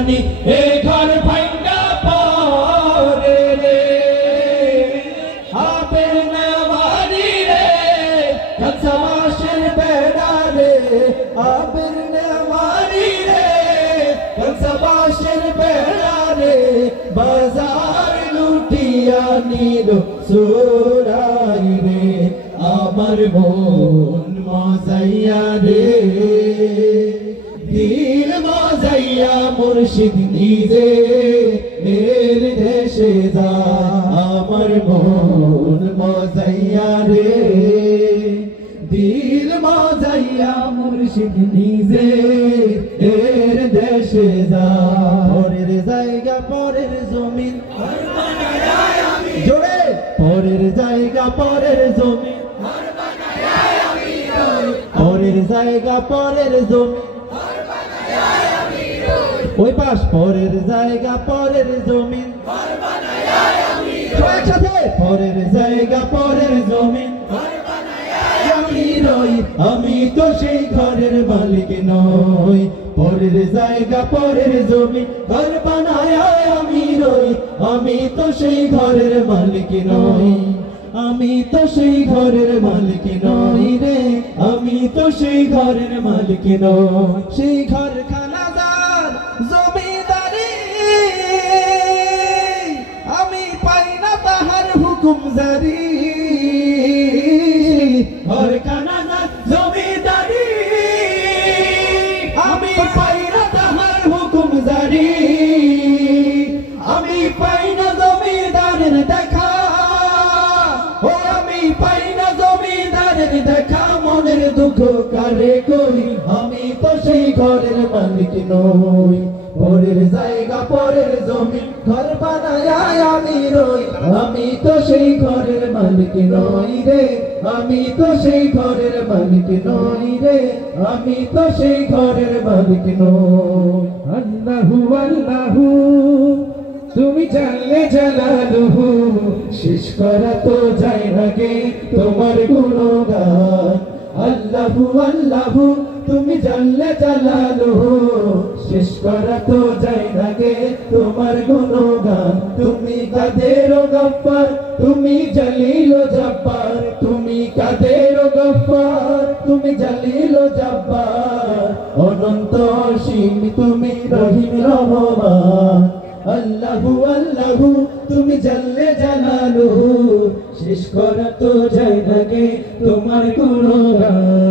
জানি এ ঘর ভাঙ্গা পরে রে আবের নেওয়ারি রে কলসবাসের বেড়া রে আবের নেওয়ারি রে কলসবাসের বেড়া রে বাজার লুটিয়া নিল সুরাই রে আমার মন মজাইয়া রে দিল মজাইয়া মুর্শিদ নিজে এর দেশে যায় আমার মন মজাইয়া রে দিল মজাইয়া মুর্শিদ নিজে এর দেশে যায় পরের জায়গা পরের জমিন জোরে পরের জায়গা পরের জমিন পরের জায়গা পরের জমিন ওই পাশ পরের জায়গা পরের জমিন একসাথে পরের জায়গা পরের জমিন আমি রই আমি তো সেই ঘরের মালিক নই পরের জায়গা পরের জমিন ঘর বানায় আমি রই আমি তো সেই ঘরের মালিক নই আমি তো সেই ঘরের মালিক নই রে আমি তো সেই ঘরের মালিক নই সেই ঘর খানাদার জমিদারি আমি পাই না তাহার হুকুম জারি ঘর খানাদার জমিদারি আমি পাই না তাহার হুকুম জারি আমি পাই না জমিদারের দেখা পাই না জমিদারের দেখা মনের দুঃখ কারে কই আমি তো সেই ঘরের মালিক নই পরের জায়গা পরের জমি ঘর বানায় আমি রই আমি তো সেই ঘরের মালিক নই রে আমি তো সেই ঘরের মালিক নই রে আমি তো সেই ঘরের মালিক নই আল্লাহু আল্লাহু তুমি জানলে জালালুহু শেষ করা তো যায় না গে তোমার গুণগান আল্লাহু আল্লাহু তুমি জানলে জালালুহু শেষ করা তো যায় না গে তোমার গুণগান তুমি কাদের গফফার তুমি জলিল জব্বার তুমি কাদের গফফার তুমি জলিল জব্বার অনন্ত অসীম তুমি রহিম রহমান আল্লাহু আল্লাহু তুমি জানলে জালালুহু শেষ করা তো যায় না গে তোমার গুণগান